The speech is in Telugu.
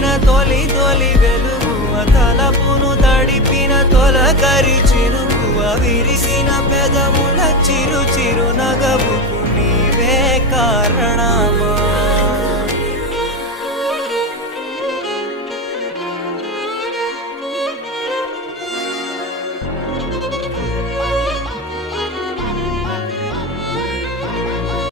వెలిగిన తొలి తొలి వెలుగువ తలపును తడిపిన తొలకరి చిరుకువ విరిసిన పెదముల చిరు చిరు నగవుకు